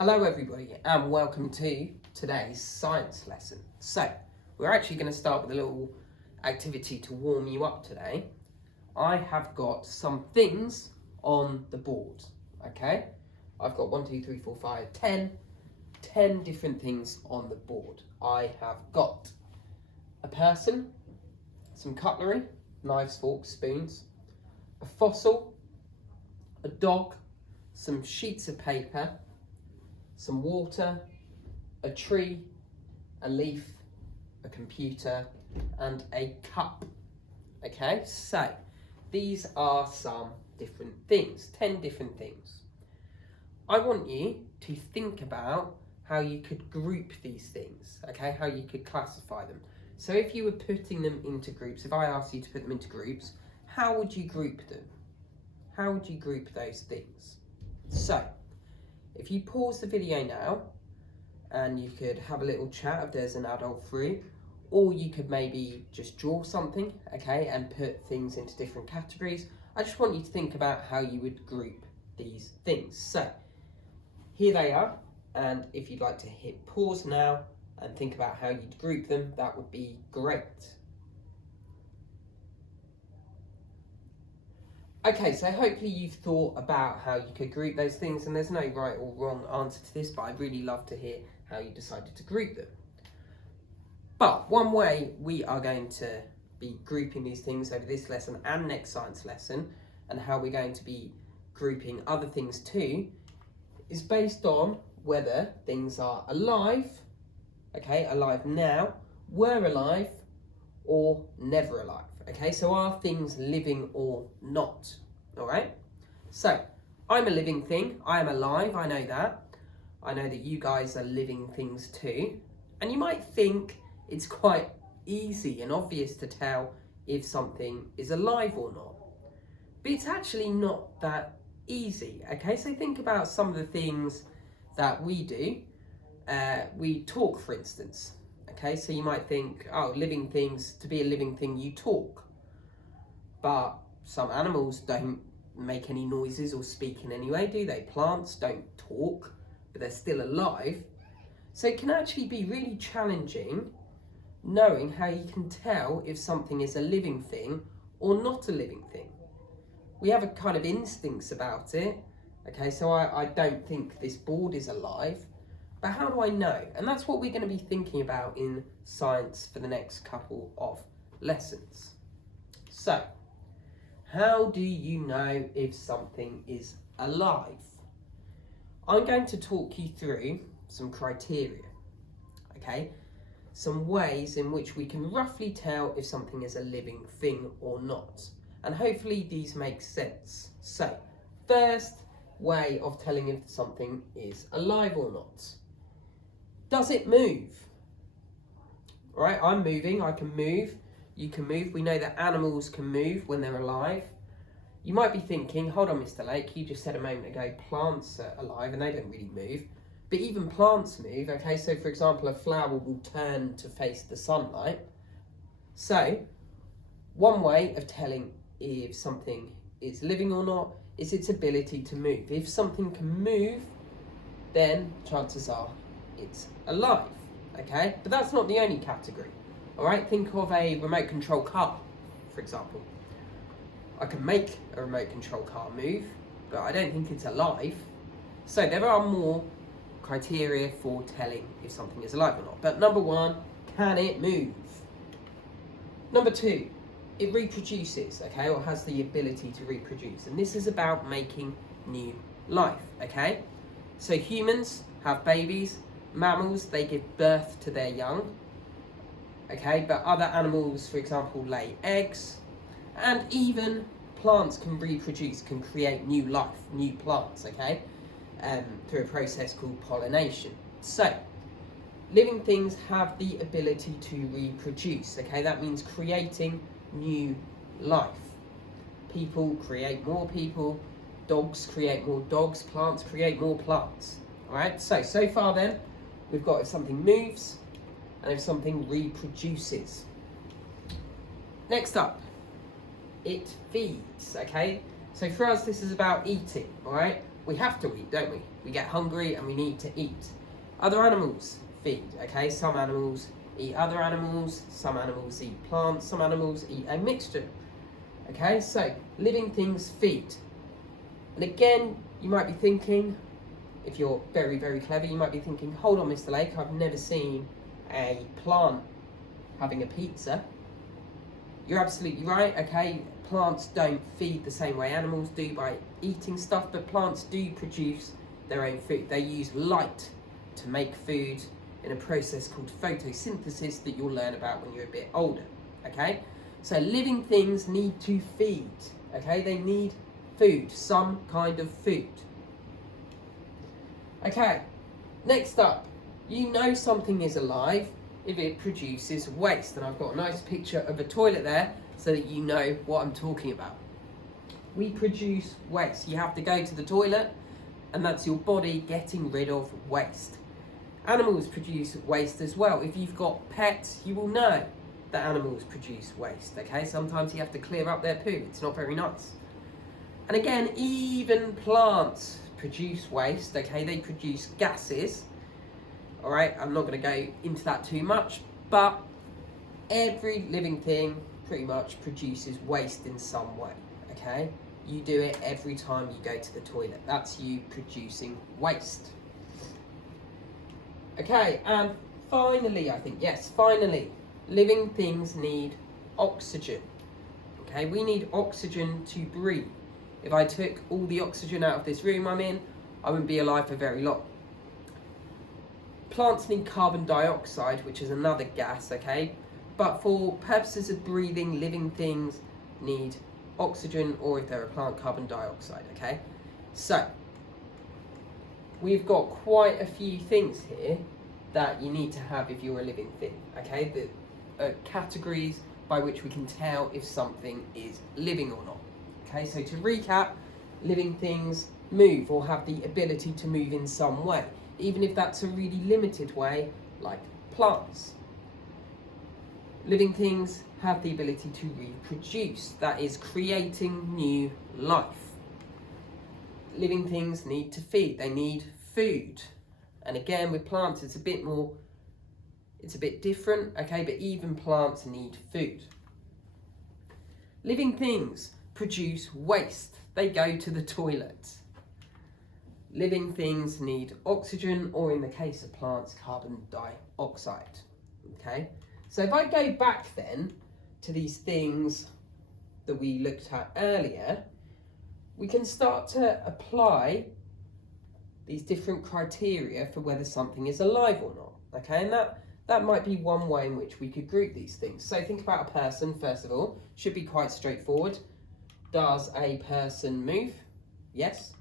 Hello everybody and welcome to today's science lesson. So, we're actually going to start with a little activity to warm you up today. I have got some things on the board, okay? I've got 10 different things on the board. I have got a person, some cutlery, knives, forks, spoons, a fossil, a dog, some sheets of paper, some water, a tree, a leaf, a computer, and a cup. Okay, so these are some different things, 10 different things. I want you to think about how you could group these things, okay, how you could classify them. So if you were putting them into groups, if I asked you to put them into groups, how would you group them? How would you group those things? So, if you pause the video now, and you could have a little chat if there's an adult through, or you could maybe just draw something, okay, and put things into different categories. I just want you to think about how you would group these things. So, here they are, and if you'd like to hit pause now and think about how you'd group them, that would be great. Okay, so hopefully you've thought about how you could group those things, and there's no right or wrong answer to this, but I'd really love to hear how you decided to group them. But one way we are going to be grouping these things over this lesson and next science lesson, and how we're going to be grouping other things too, is based on whether things are alive, okay, alive now, were alive, or never alive. Okay, so are things living or not? All right, so I'm a living thing, I am alive, I know that. I know that you guys are living things too. And you might think it's quite easy and obvious to tell if something is alive or not. But it's actually not that easy, okay? So think about some of the things that we do. We talk, for instance. Okay, so you might think, oh, living things, to be a living thing, you talk. But some animals don't make any noises or speak in any way, do they? Plants don't talk, but they're still alive. So it can actually be really challenging knowing how you can tell if something is a living thing or not a living thing. We have a kind of instincts about it. Okay, so I don't think this board is alive. But how do I know? And that's what we're going to be thinking about in science for the next couple of lessons. So, how do you know if something is alive? I'm going to talk you through some criteria, okay? Some ways in which we can roughly tell if something is a living thing or not. And hopefully these make sense. So, first way of telling if something is alive or not. Does it move? All right, I'm moving, I can move, you can move. We know that animals can move when they're alive. You might be thinking, hold on, Mr. Lake, you just said a moment ago plants are alive and they don't really move. But even plants move, okay? So for example, a flower will turn to face the sunlight. So, one way of telling if something is living or not is its ability to move. If something can move, then chances are it's alive, okay? But that's not the only category, all right? Think of a remote control car, for example. I can make a remote control car move, but I don't think it's alive. So there are more criteria for telling if something is alive or not. But number one, can it move? Number two, it reproduces, okay, or has the ability to reproduce. And this is about making new life, okay? So humans have babies, mammals, they give birth to their young, okay? But other animals, for example, lay eggs, and even plants can reproduce, can create new life, new plants, okay? Through a process called pollination. So, living things have the ability to reproduce, okay? That means creating new life. People create more people, dogs create more dogs, plants create more plants. All right, so far then, we've got if something moves and if something reproduces. Next up, it feeds, okay? So for us, this is about eating, all right? we have to eat, don't we? We get hungry and we need to eat. Other animals feed, okay? Some animals eat other animals, some animals eat plants, some animals eat a mixture. Okay, so living things feed. And again, you might be thinking, if you're very, very clever, you might be thinking, hold on, Mr. Lake, I've never seen a plant having a pizza. You're absolutely right, okay? Plants don't feed the same way animals do by eating stuff, but plants do produce their own food. They use light to make food in a process called photosynthesis that you'll learn about when you're a bit older, okay? So living things need to feed, okay? They need food, some kind of food. Okay, next up, you know something is alive if it produces waste. And I've got a nice picture of a toilet there so that you know what I'm talking about. We produce waste. You have to go to the toilet, and that's your body getting rid of waste. Animals produce waste as well. If you've got pets, you will know that animals produce waste, okay? Sometimes you have to clear up their poo. It's not very nice. And again, even plants produce waste, okay? They produce gases, all right? I'm not going to go into that too much, but every living thing pretty much produces waste in some way, okay? You do it every time you go to the toilet. That's you producing waste. Okay, and finally, finally, living things need oxygen. Okay, we need oxygen to breathe. If I took all the oxygen out of this room I'm in, I wouldn't be alive for very long. Plants need carbon dioxide, which is another gas, okay? But for purposes of breathing, living things need oxygen, or if they're a plant, carbon dioxide, okay? So, we've got quite a few things here that you need to have if you're a living thing, okay? The categories by which we can tell if something is living or not. Okay, so to recap, living things move or have the ability to move in some way, even if that's a really limited way, like plants. Living things have the ability to reproduce, that is creating new life. Living things need to feed, they need food. And again, with plants, it's a bit different, okay, but even plants need food. Living things produce waste, they go to the toilet. Living things need oxygen, or in the case of plants, carbon dioxide, okay? So if I go back then to these things that we looked at earlier, we can start to apply these different criteria for whether something is alive or not, okay? And that might be one way in which we could group these things. So think about a person, first of all, should be quite straightforward. Does a person move? Yes.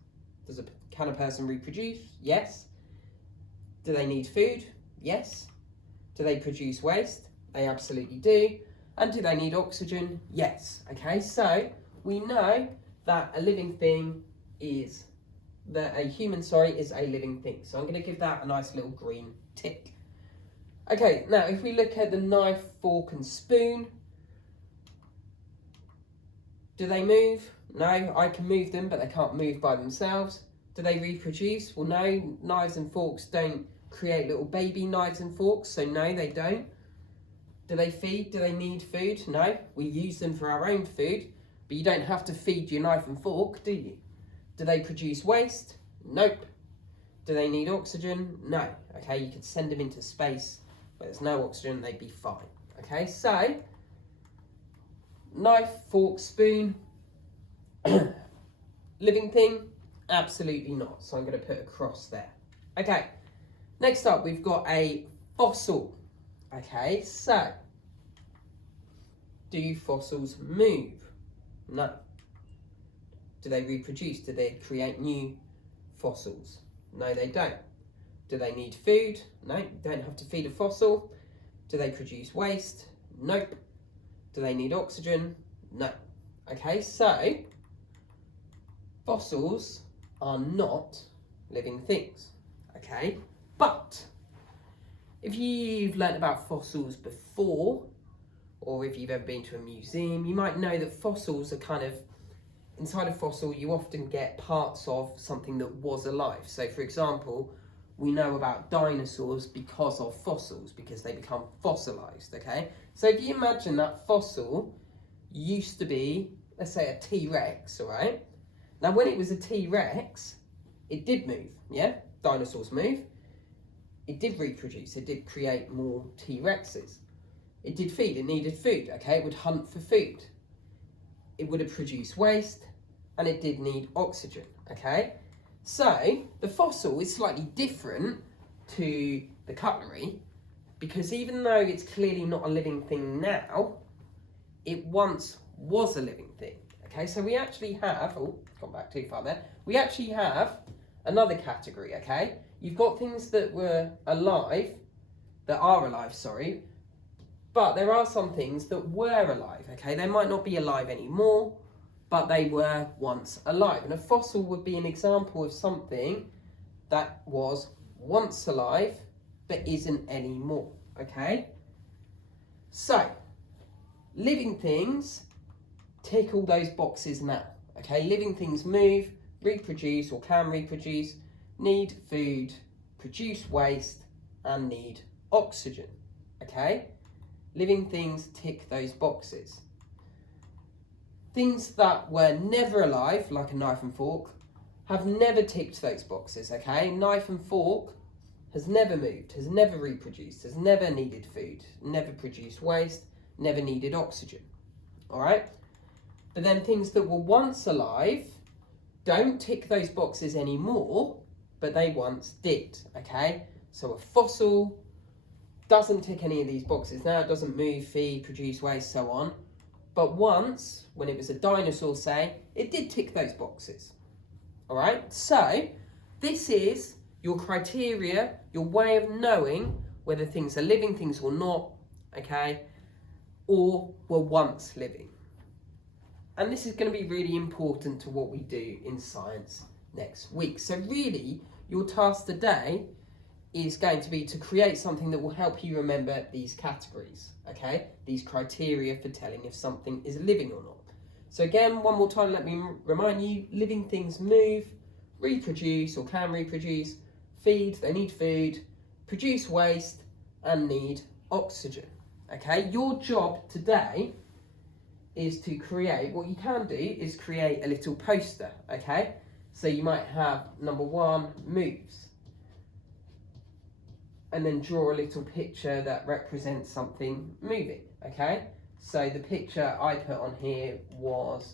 Can a person reproduce? Yes. Do they need food? Yes. Do they produce waste? They absolutely do. And do they need oxygen? Yes. Okay, so we know that a living thing is, that a human, is a living thing. So I'm going to give that a nice little green tick. Okay, now if we look at the knife, fork and spoon, do they move? No, I can move them, but they can't move by themselves. Do they reproduce? Well, no, knives and forks don't create little baby knives and forks, so no, they don't. Do they feed? Do they need food? No, we use them for our own food, but you don't have to feed your knife and fork, do you? Do they produce waste? Nope. Do they need oxygen? No. Okay, you could send them into space where there's no oxygen, they'd be fine. Okay, so knife, fork, spoon, living thing? Absolutely not. So I'm going to put a cross there. Okay, next up we've got a fossil. Okay, so do fossils move? No. Do they reproduce? Do they create new fossils? No, they don't. Do they need food? No, you don't have to feed a fossil. Do they produce waste? Nope. Do they need oxygen? No. Okay, so fossils are not living things, okay? But if you've learnt about fossils before, or if you've ever been to a museum, you might know that fossils are kind of inside a fossil, you often get parts of something that was alive. So, for example, we know about dinosaurs because of fossils, because they become fossilized, okay? So if you imagine that fossil used to be, let's say, a T-Rex, all right? Now, when it was a T-Rex, it did move, yeah? Dinosaurs move. It did reproduce. It did create more T-Rexes. It did feed. It needed food, okay? It would hunt for food. It would have produced waste, and it did need oxygen, okay? So the fossil is slightly different to the cutlery, because even though it's clearly not a living thing now, it once was a living thing, okay? So we actually have, oh, gone back too far there, we actually have another category, okay? You've got things that were alive, that are alive, sorry, but there are some things that were alive, okay? They might not be alive anymore, but they were once alive. And a fossil would be an example of something that was once alive, but isn't anymore, okay? So, living things tick all those boxes now, okay? Living things move, reproduce or can reproduce, need food, produce waste, and need oxygen, okay? Living things tick those boxes. Things that were never alive, like a knife and fork, have never ticked those boxes, okay? Knife and fork has never moved, has never reproduced, has never needed food, never produced waste, never needed oxygen, all right? But then things that were once alive don't tick those boxes anymore, but they once did, okay? So a fossil doesn't tick any of these boxes now. It doesn't move, feed, produce waste, so on. But once, when it was a dinosaur, say, it did tick those boxes. All right? So this is your criteria, your way of knowing whether things are living things or not, okay? Or were once living. And this is going to be really important to what we do in science next week. So really, your task today is going to be to create something that will help you remember these categories, okay? These criteria for telling if something is living or not. So again, one more time, let me remind you, living things move, reproduce or can reproduce, feed, they need food, produce waste, and need oxygen, okay? Your job today is to create, what you can do is create a little poster, okay? So you might have number 1, moves. And then draw a little picture that represents something moving, okay? So the picture I put on here was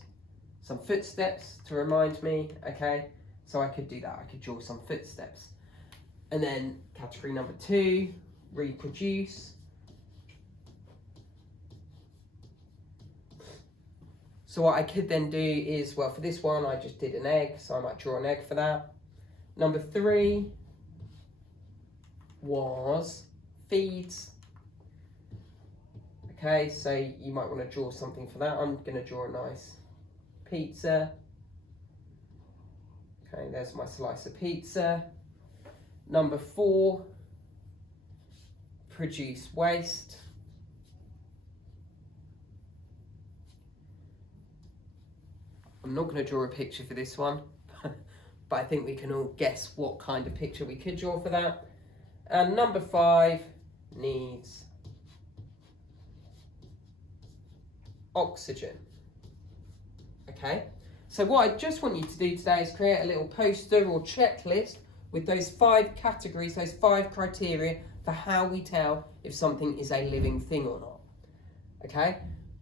some footsteps to remind me, okay? So I could do that, I could draw some footsteps. And then category number 2, reproduce. So what I could then do is, well, for this one, I just did an egg, so I might draw an egg for that. Number 3 was feeds. Okay, so you might want to draw something for that. I'm going to draw a nice pizza. Okay, there's my slice of pizza. Number 4, produce waste. I'm not going to draw a picture for this one, but I think we can all guess what kind of picture we could draw for that. And number 5 needs oxygen. Okay, so what I just want you to do today is create a little poster or checklist with those 5 categories, those 5 criteria for how we tell if something is a living thing or not. Okay,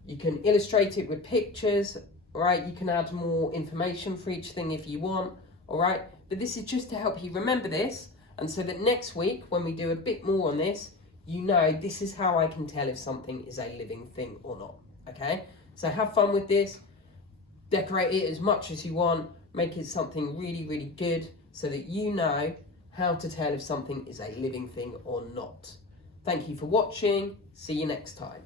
you can illustrate it with pictures, all right? You can add more information for each thing if you want, all right? But this is just to help you remember this, and so that next week, when we do a bit more on this, you know this is how I can tell if something is a living thing or not, okay? So have fun with this, decorate it as much as you want, make it something really, really good so that you know how to tell if something is a living thing or not. Thank you for watching, see you next time.